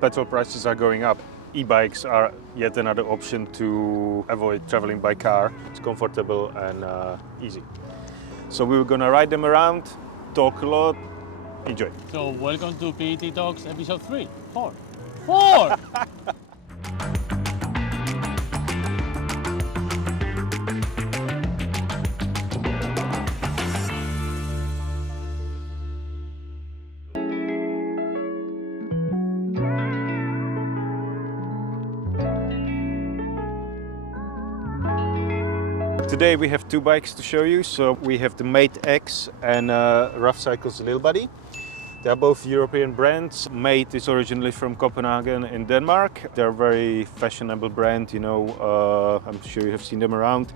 Petrol prices are going up. E-bikes are yet another option to avoid traveling by car. It's comfortable and easy. So we were gonna ride them around, talk a lot, enjoy. So welcome to PET Talks episode 3, 4. 4! Today we have two bikes to show you. So we have the Mate X and Ruff Cycles Lil Buddy. They are both European brands. Mate is originally from Copenhagen in Denmark. They're a very fashionable brand, you know, I'm sure you have seen them around.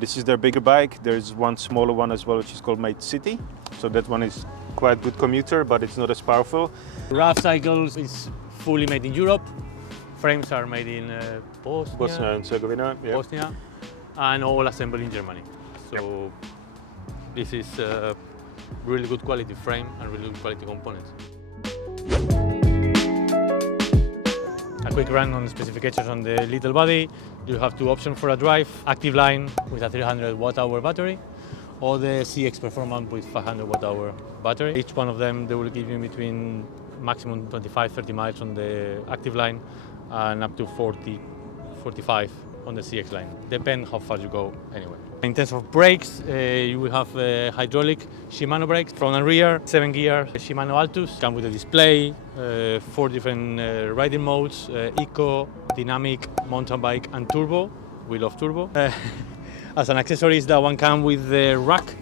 This is their bigger bike. There's one smaller one as well, which is called Mate City. So that one is quite good commuter, but it's not as powerful. Ruff Cycles is fully made in Europe. Frames are made in Bosnia and Herzegovina. Yeah. Bosnia, and all assembled in Germany. So this is a really good quality frame and really good quality components. A quick run on the specifications on the little body. You have two options for a drive: active line with a 300 watt-hour battery, or the CX Performance with 500 watt-hour battery. Each one of them, they will give you between maximum 25-30 miles on the active line and up to 40-45 on the CX line. Depends how far you go anyway. In terms of brakes, you will have hydraulic Shimano brakes, front and rear, 7-gear Shimano Altus. Come with a display, 4 different riding modes, eco, dynamic, mountain bike and turbo. We love turbo. As an accessory, that one comes with the rack,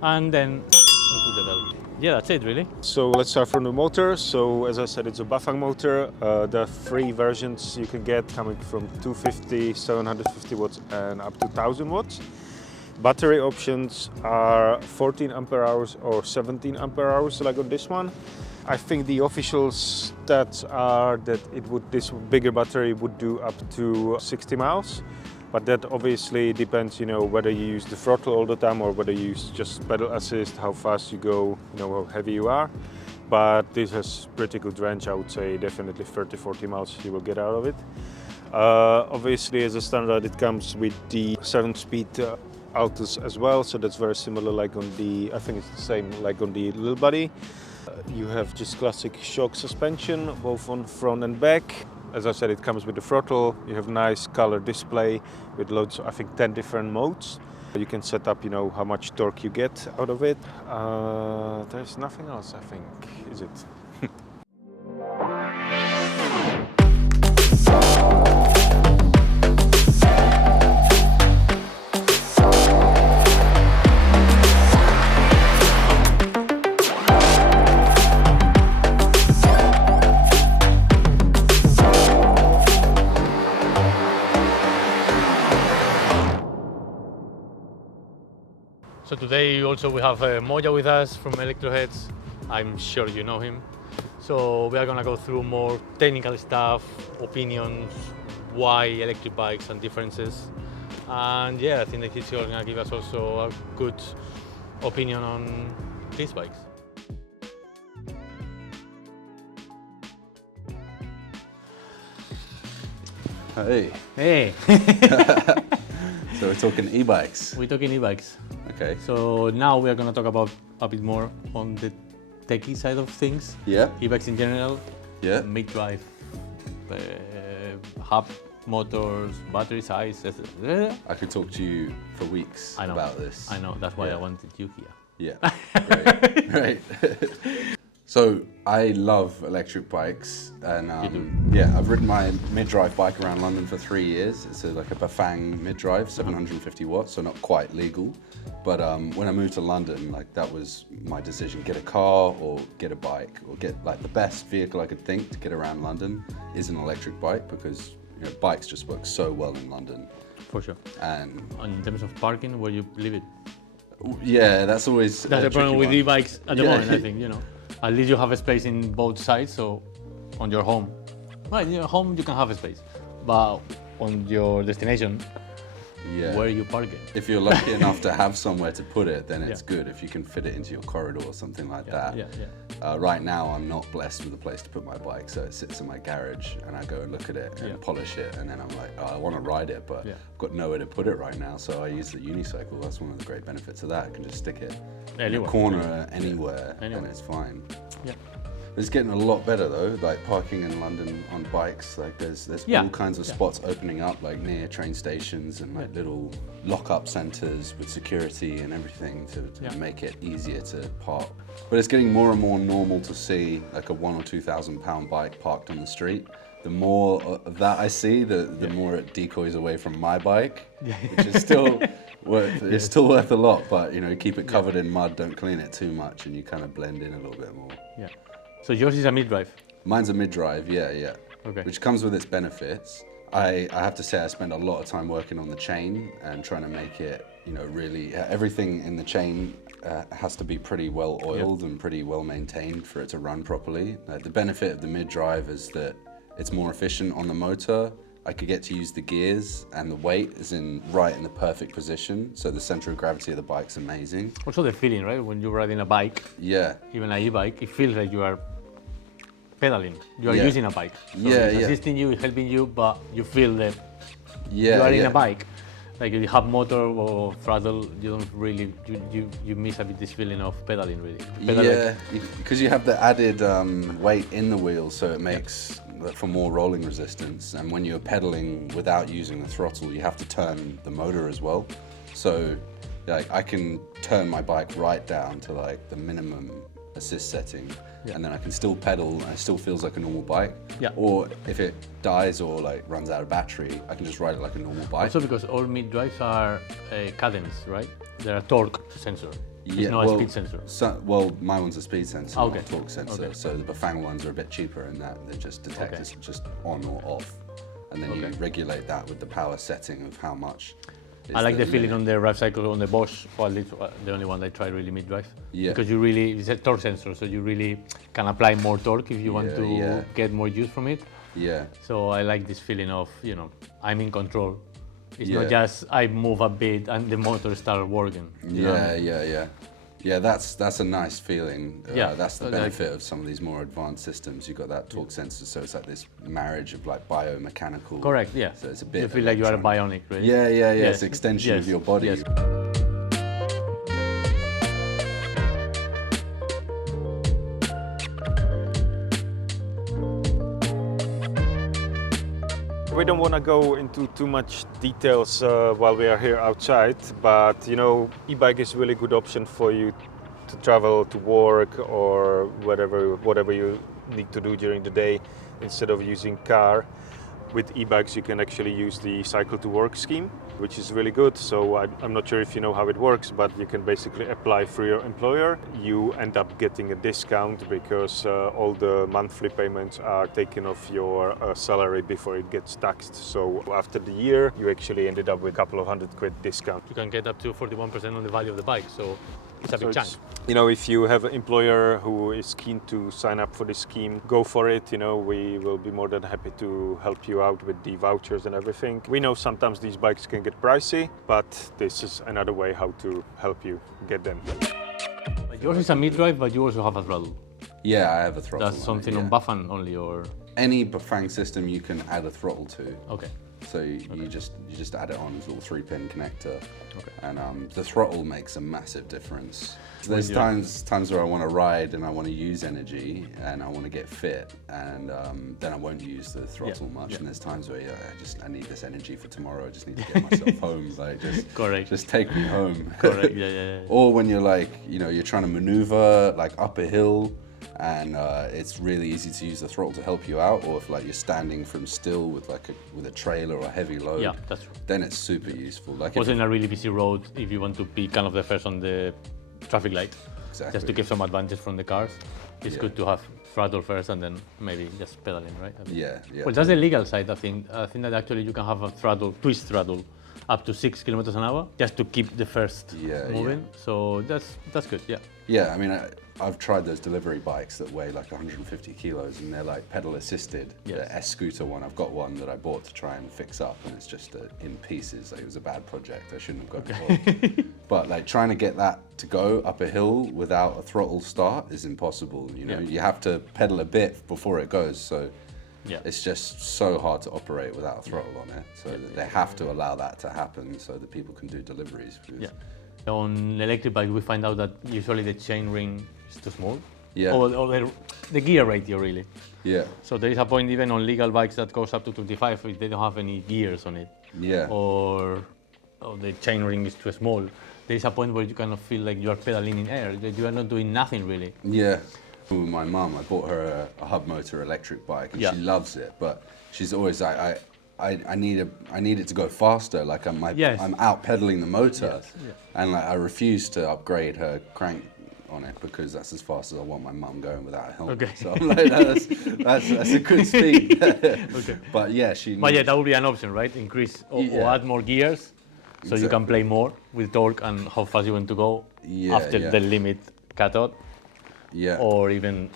and then we put the belt. Yeah, that's it really. So let's start from the motor. So as I said, it's a defying motor. There are 3 versions you can get, coming from 250, 750 watts and up to 1000 watts. Battery options are 14 ampere hours or 17 ampere hours, like on this one. I think the official stats are that this bigger battery would do up to 60 miles. But that obviously depends, you know, whether you use the throttle all the time or whether you use just pedal assist, how fast you go, you know, how heavy you are. But this has pretty good range, I would say definitely 30-40 miles you will get out of it. Obviously, as a standard, it comes with the 7-speed Altus as well, so that's very similar like on the, I think it's the same like on the Lil Buddy. You have just classic shock suspension, both on front and back. As I said, it comes with the throttle. You have nice color display with loads, I think 10 different modes. You can set up, you know, how much torque you get out of it. There's nothing else, I think, is it? So today also we have Moja with us from Electroheads. I'm sure you know him. So we are gonna go through more technical stuff, opinions, why electric bikes and differences. And yeah, I think that he's gonna give us also a good opinion on these bikes. Hey. Hey! So we're talking e-bikes. We're talking e-bikes. Okay. So now we are gonna talk about a bit more on the techie side of things. Yeah. E-bikes in general. Yeah. Mid-drive, hub motors, battery size, etc. I could talk to you for weeks I know. about this. I know, that's why Yeah. I wanted you here. Yeah. Great. Great. So I love electric bikes, and yeah, I've ridden my mid-drive bike around London for 3 years. It's like a defying mid-drive, 750 watts, so not quite legal. But when I moved to London, like that was my decision: get a car or get a bike, or get like the best vehicle I could think to get around London is an electric bike, because you know, bikes just work so well in London. For sure. And in terms of parking, where you leave it? Yeah, that's always That's the problem with e-bikes at the Yeah. moment, I think, you know. At least you have a space in both sides, so on your home. Well, in your home you can have a space, but on your destination, Yeah. where you park it. If you're lucky enough to have somewhere to put it, then it's Yeah. good. If you can fit it into your corridor or something like that. Yeah. Right now, I'm not blessed with a place to put my bike, so it sits in my garage, and I go and look at it and polish it, and then I'm like, oh, I want to ride it, but I've got nowhere to put it right now, so I use the unicycle. That's one of the great benefits of that. I can just stick it in a corner anywhere, and it's fine. Yeah. It's getting a lot better though, like parking in London on bikes, like there's all kinds of spots opening up, like near train stations and like little lock-up centres with security and everything to make it easier to park. But it's getting more and more normal to see like a £1,000 or £2,000 bike parked on the street. The more of that I see, the more it decoys away from my bike, which is still it's still worth a lot, but you know, keep it covered in mud, don't clean it too much, and you kind of blend in a little bit more. Yeah. So yours is a mid-drive? Mine's a mid-drive, yeah. Okay. Which comes with its benefits. I have to say I spend a lot of time working on the chain and trying to make it, you know, really, everything in the chain has to be pretty well oiled and pretty well maintained for it to run properly. The benefit of the mid-drive is that it's more efficient on the motor. I could get to use the gears, and the weight is right in the perfect position, so the center of gravity of the bike's amazing. Also the feeling, right? When you're riding a bike, even an e-bike, it feels like you are pedaling. You are using a bike. So it's assisting you, helping you, but you feel that you are in a bike. Like if you have motor or throttle, you don't really, you miss a bit this feeling of pedaling really. Yeah, because you have the added weight in the wheels, so it makes for more rolling resistance. And when you're pedaling without using the throttle, you have to turn the motor as well. So like I can turn my bike right down to like the minimum assist setting, and then I can still pedal and it still feels like a normal bike. Or if it dies or like runs out of battery, I can just ride it like a normal bike. Also because all mid-drives are cadence, right? They're a torque sensor. It's not a speed sensor. Well, my one's a speed sensor, not a torque sensor. So the Bafang ones are a bit cheaper in that they just detect it's just on or off, and then you regulate that with the power setting of how much. I like the feeling on the Ruff cycle on the Bosch, well, the only one I tried really mid-drive. Because you really, it's a torque sensor, so you really can apply more torque if you want to get more use from it. So I like this feeling of, you know, I'm in control. It's not just I move a bit and the motor starts working. Yeah, that's a nice feeling. That's the benefit of some of these more advanced systems. You've got that torque sensor, so it's like this marriage of like biomechanical. Correct, So it's a bit. You feel like you are a bionic, really. Yeah. It's an extension of your body. We don't want to go into too much details while we are here outside, but you know, e-bike is a really good option for you to travel to work or whatever you need to do during the day instead of using car. With e-bikes you can actually use the cycle to work scheme, which is really good. So I'm not sure if you know how it works, but you can basically apply through your employer. You end up getting a discount because all the monthly payments are taken off your salary before it gets taxed. So after the year, you actually ended up with a couple of £100 discount. You can get up to 41% on the value of the bike, so it's a big chunk. You know, if you have an employer who is keen to sign up for this scheme, go for it. You know, we will be more than happy to help you out with the vouchers and everything. We know sometimes these bikes can get pricey, but this is another way how to help you get them. Yours is a mid-drive, but you also have a throttle. Yeah, I have a throttle. That's something on Bafang only, or? Any Bafang system you can add a throttle to. Okay. So you just add it on as a little 3-pin connector, and the throttle makes a massive difference. So there's times where I want to ride and I want to use energy and I want to get fit, and then I won't use the throttle much. And there's times where I need this energy for tomorrow. I just need to get myself home. Like just take me home. Correct. Or when you're like, you know, you're trying to maneuver like up a hill, and it's really easy to use the throttle to help you out, or if like you're standing from still with a trailer or a heavy load, that's true. Then it's super useful. Like also in a really busy road, if you want to be kind of the first on the traffic light, just to give some advantage from the cars, it's good to have throttle first and then maybe just pedaling, right? Yeah. Well, that's the legal side. I think that actually you can have a throttle, twist throttle, up to 6 kilometers an hour, just to keep the first moving. So that's good, yeah. Yeah, I mean, I've tried those delivery bikes that weigh like 150 kilos and they're like pedal assisted. The S-scooter one, I've got one that I bought to try and fix up and it's just in pieces. Like, it was a bad project, I shouldn't have got involved. But like trying to get that to go up a hill without a throttle start is impossible. You know, you have to pedal a bit before it goes. So it's just so hard to operate without a throttle on it. So they have to allow that to happen so that people can do deliveries. On electric bike, we find out that usually the chain ring is too small. Yeah. Or the gear ratio, really. Yeah. So there is a point even on legal bikes that goes up to 25 if they don't have any gears on it. Yeah. Or the chain ring is too small. There is a point where you kind of feel like you are pedaling in air, that you are not doing nothing really. Yeah. With my mum, I bought her a hub motor electric bike and she loves it, but she's always like, I need it to go faster. Like I'm out pedaling the motor, and like I refuse to upgrade her crank on it because that's as fast as I want my mum going without a helmet. Okay. So I'm like, that's a good speed. But yeah, that would be an option, right? Increase or add more gears, so you can play more with torque and how fast you want to go after the limit cut out. Yeah. Or even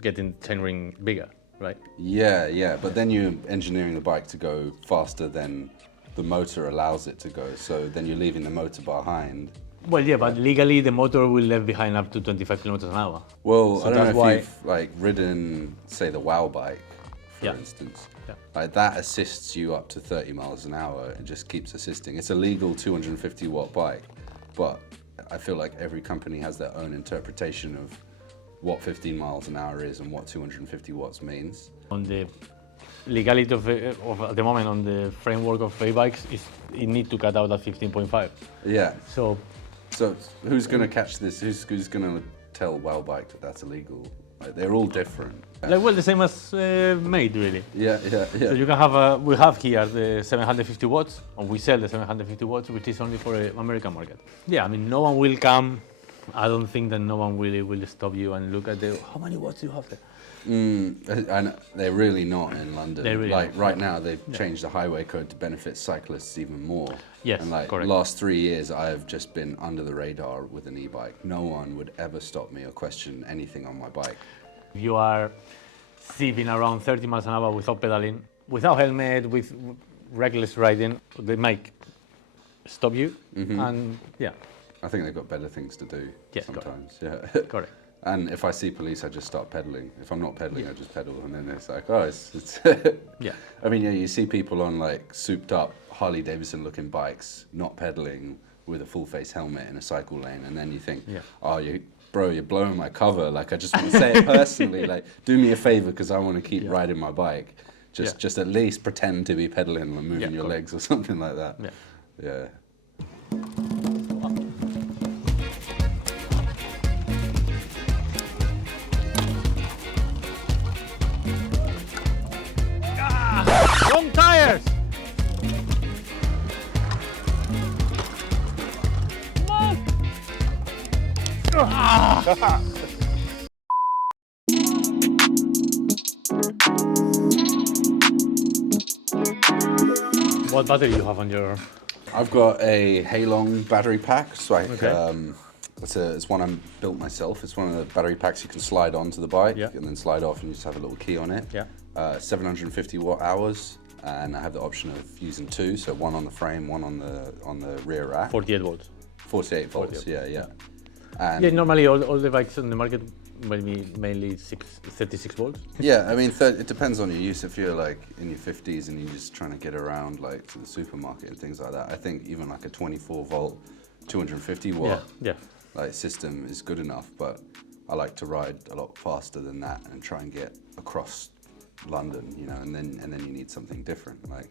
getting chainring bigger, right? Yeah. But then you're engineering the bike to go faster than the motor allows it to go. So then you're leaving the motor behind. Well, yeah, but legally the motor will leave behind up to 25 kilometers an hour. Well, so I don't know if you've like ridden, say, the WOW bike, for instance. Yeah. Like that assists you up to 30 miles an hour. It just keeps assisting. It's a legal 250 watt bike, but I feel like every company has their own interpretation of what 15 miles an hour is and what 250 watts means. On the legality of at the moment on the framework of e-bikes, it need to cut out at 15.5. Yeah. So who's going to catch this? Who's going to tell WOW bike that that's illegal? Like, they're all different. Like, well, the same as made, really. Yeah. So you can have we have here the 750 watts, and we sell the 750 watts, which is only for the American market. Yeah, I mean, no one will come. I don't think that no one really will stop you and look at how many watts do you have there. And they're really not in London. Really like not. right now, they've changed the highway code to benefit cyclists even more. Yes, and like correct. Last 3 years, I have just been under the radar with an e-bike. No one would ever stop me or question anything on my bike. If you are zipping around 30 miles an hour without pedaling, without helmet, with reckless riding, they might stop you. And I think they've got better things to do sometimes. Correct. Yeah. Correct. And if I see police, I just start pedaling. If I'm not pedaling, I just pedal, and then it's like, it's Yeah. I mean, you see people on like souped up Harley Davidson looking bikes, not pedaling with a full face helmet in a cycle lane, and then you think, you're blowing my cover. Like, I just want to say it personally. Like, do me a favor because I want to keep riding my bike. Just at least pretend to be pedaling and moving your legs or something like that. Yeah. Wrong tires! What battery you have on your? I've got a Halong battery pack. It's like it's one I built myself. It's one of the battery packs you can slide onto the bike and then slide off, and you just have a little key on it. 750 watt hours, and I have the option of using two, so one on the frame, one on the rear rack. 48 volts. 48 volts. 48. Yeah. And normally all the bikes on the market will be mainly 36 volts. Yeah, I mean, it depends on your use. If you're like in your 50s and you're just trying to get around like to the supermarket and things like that, I think even like a 24 volt, 250 watt like system is good enough. But I like to ride a lot faster than that and try and get across London, you know, and then you need something different. Like,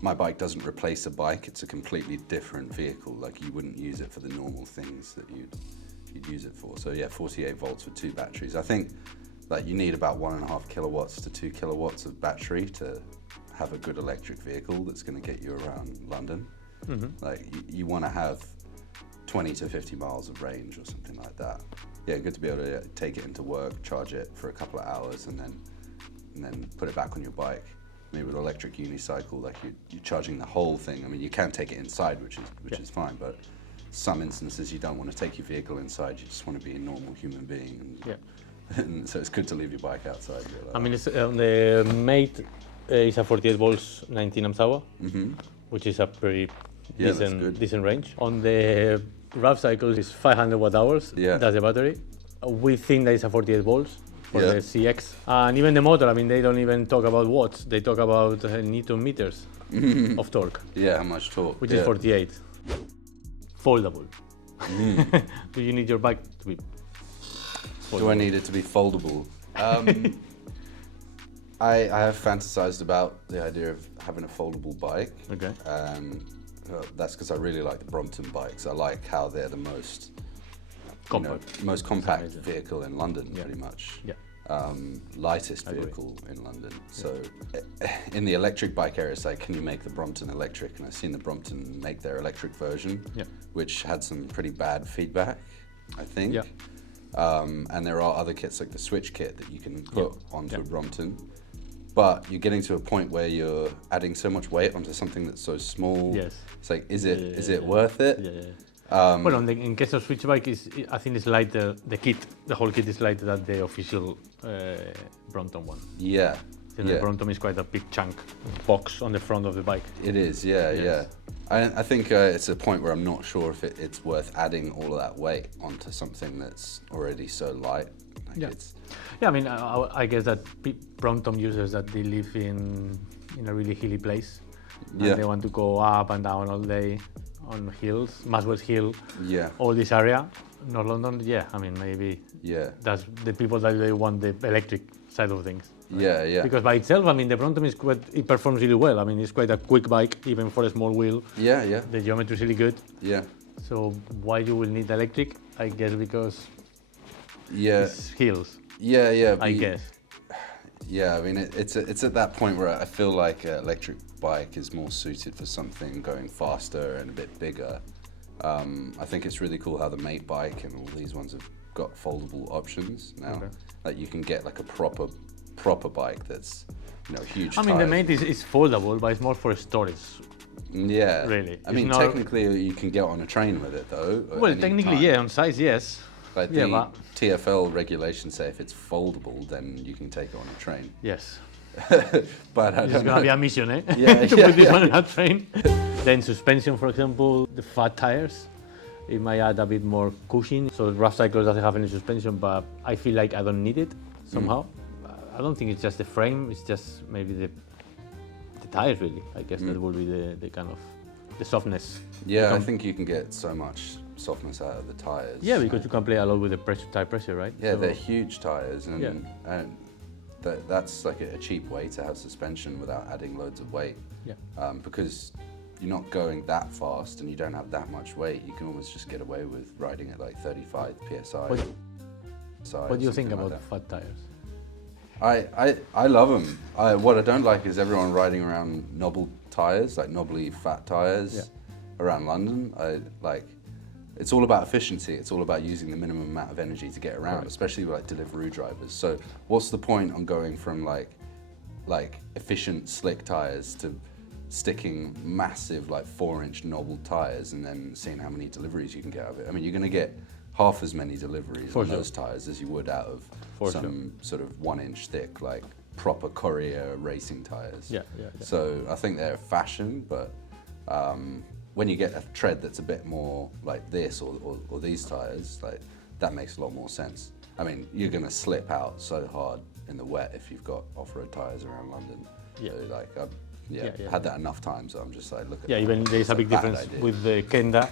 my bike doesn't replace a bike; it's a completely different vehicle. Like, you wouldn't use it for the normal things that you'd use it for. So yeah, 48 volts with two batteries. I think like you need about 1.5 kilowatts to 2 kilowatts of battery to have a good electric vehicle that's going to get you around London. Like, you want to have 20 to 50 miles of range or something like that. Yeah, good to be able to take it into work, charge it for a couple of hours, and then put it back on your bike. I mean, with electric unicycle, like you're charging the whole thing. I mean, you can take it inside, which is fine, but some instances you don't want to take your vehicle inside. You just want to be a normal human being. And so it's good to leave your bike outside. I mean, it's, on the Mate is a 48 volts, 19 amps hour, which is a pretty decent range. On the Ruff cycles, it's 500 watt hours. That's the battery. We think that it's a 48 volts. For the CX. And even the motor, I mean, they don't even talk about watts, they talk about Newton meters of torque. Yeah, how much torque? Which is 48. Foldable. Do you need your bike to be foldable? Do I need it to be foldable? I have fantasized about the idea of having a foldable bike. Okay. That's because I really like the Brompton bikes. I like how they're the most compact vehicle in London, pretty much. Lightest vehicle in London. So in the electric bike area, it's like, can you make the Brompton electric? And I've seen the Brompton make their electric version, which had some pretty bad feedback, I think. And there are other kits like the Switch kit that you can put onto a Brompton. But you're getting to a point where you're adding so much weight onto something that's so small. It's like, is it worth it? Well, in case of Switch bike, I think it's lighter. The whole kit is lighter than the official Brompton one. The Brompton is quite a big chunk box on the front of the bike. It is, yeah. I think it's a point where I'm not sure if it's worth adding all of that weight onto something that's already so light. I mean, I guess that Brompton users that they live in a really hilly place, and they want to go up and down all day on hills, Maswell's Hill, all this area, North London. I mean, maybe that's the people that they want the electric side of things. Because by itself, I mean, the Brompton it performs really well. I mean, it's quite a quick bike, even for a small wheel. The geometry is really good. So why you will need electric? I guess because it's hills. I guess. I mean, it's at that point where I feel like an electric bike is more suited for something going faster and a bit bigger. I think it's really cool how the Mate bike and all these ones have got foldable options now. That you can get like a proper bike that's, huge. I mean, the Mate is foldable, but it's more for storage. Really. I mean, technically you can get on a train with it though. Well, technically, on size, yes. Like the TfL regulations say if it's foldable, then you can take it on a train. Yes. But I it's don't going to be a mission, to put this one on a train. Then suspension, for example, the fat tires, it might add a bit more cushion. So Ruff cycles doesn't have any suspension, but I feel like I don't need it somehow. I don't think it's just the frame, it's just maybe the tires really. I guess that will be the kind of the softness. I think you can get so much softness out of the tires. Because you can play a lot with the tire pressure, right? They're huge tires, and that's like a cheap way to have suspension without adding loads of weight. Because you're not going that fast and you don't have that much weight, you can almost just get away with riding at like 35 psi. What do you think about fat tires? I love them. What I don't like is everyone riding around knobbled tires, like knobbly fat tires around London. It's all about efficiency. It's all about using the minimum amount of energy to get around, especially with like Deliveroo drivers. So what's the point on going from like efficient slick tires to sticking massive like 4-inch knobbled tires and then seeing how many deliveries you can get out of it? I mean, you're going to get half as many deliveries on those tires as you would out of some sort of 1-inch thick, like proper Courier racing tires. So I think they're fashion, but when you get a tread that's a bit more like this or these tires, like that makes a lot more sense. I mean, you're going to slip out so hard in the wet if you've got off-road tires around London. So like, I've had that enough times. So I'm just like, look at even there's a big difference with the Kenda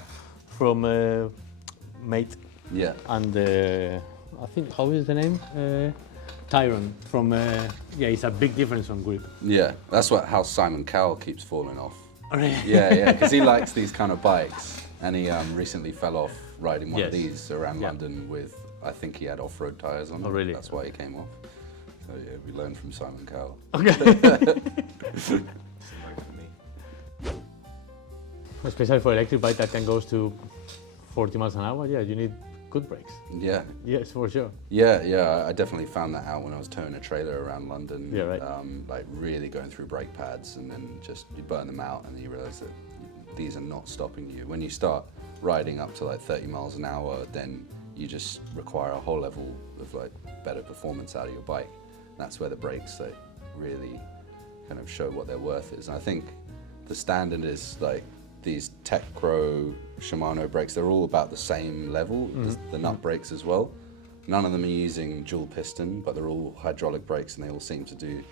from Mate. And I think, how is the name? Tyron from, it's a big difference on grip. That's how Simon Cowell keeps falling off. Really? Because he likes these kind of bikes, and he recently fell off riding one of these around London with, I think he had off-road tyres on. Oh, really? That's why he came off. So we learned from Simon Cowell. Especially for electric bike that can go to 40 miles an hour, you need good brakes. Yeah. Yes, for sure. Yeah, I definitely found that out when I was towing a trailer around London. Yeah, right. Like really going through brake pads, and then just you burn them out, and then you realize that these are not stopping you. When you start riding up to like 30 miles an hour, then you just require a whole level of like better performance out of your bike. That's where the brakes like really kind of show what their worth is. And I think the standard is like these Tecro Shimano brakes, they're all about the same level, the nut brakes as well. None of them are using dual piston, but they're all hydraulic brakes and they all seem to do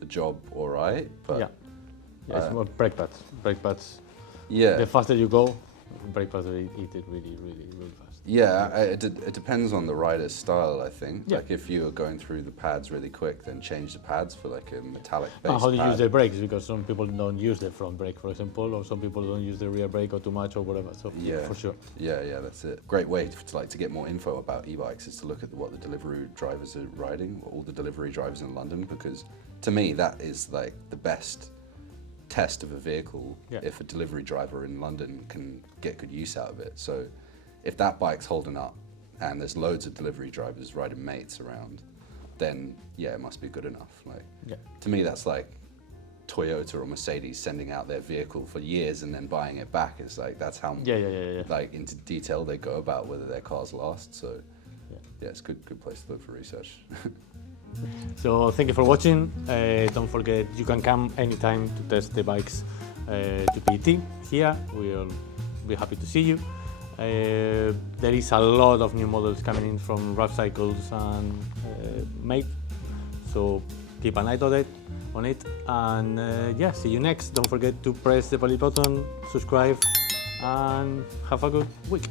the job all right. But it's more brake pads. Brake pads. yeah, The faster you go, brake pads eat it really fast. yeah, it depends on the rider's style, I think. Yeah. Like if you are going through the pads really quick, then change the pads for like a metallic base And how do you pad. use the brakes? Because some people don't use the front brake, for example, or some people don't use the rear brake or too much or whatever. So Yeah, for sure. Yeah, that's it. Great way to get more info about e-bikes is to look at what the delivery drivers are riding, all the delivery drivers in London, because to me that is like the best test of a vehicle. Yeah. If a delivery driver in London can get good use out of it. So if that bike's holding up and there's loads of delivery drivers riding mates around, then yeah, it must be good enough. Like to me that's like Toyota or Mercedes sending out their vehicle for years and then buying it back. It's like that's how like into detail they go about whether their cars last. So yeah, it's a good place to look for research. So thank you for watching. Don't forget you can come anytime to test the bikes to PT here. We'll be happy to see you. There is a lot of new models coming in from Ruff Cycles and Mate, so keep an eye on it. And yeah, see you next. Don't forget to press the belly button, subscribe, and have a good week.